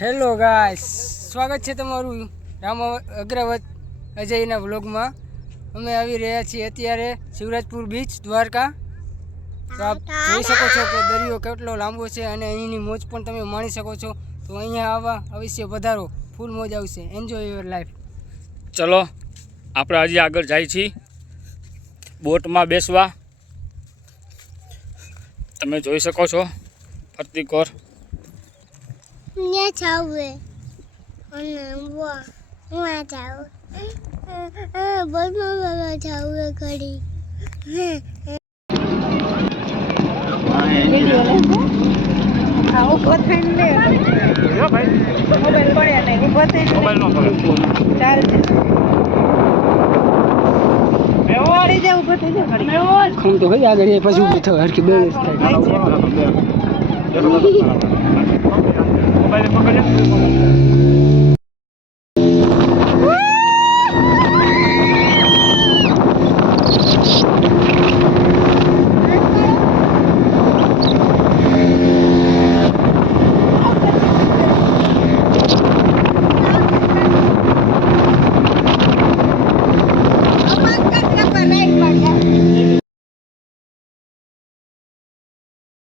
Hello guys, સ્વાગત છે તમારું રામ અગ્રવત અજયના વ્લોગમાં. અમે આવી રહ્યા છીએ અત્યારે શિવરાજપુર બીચ, દ્વારકા. તો આપ જોઈ શકો છો કે દરિયો કેટલો લાંબો છે અને અહીંની મોજ પણ તમે માણી શકો છો. તો અહીંયા આવવા અવશ્ય પધારો, ફૂલ મોજ આવશે. Enjoy your life. ચલો આપણે હજી આગળ જાય છીએ બોટમાં બેસવા. તમે જોઈ શકો છો ફરતી core. Nhà cháu về Ngoà cháu Bố mơ cháu về khởi ઉભો થઈને લે મોબાઈલ પડ્યા નહીં, ઉભો થઈને ચાલશે. પડી જાવ, ઉભો થઈ જાવ. ખમ તો ભાઈ આગળ પછી ઊભી થવા હરકી બે થાય.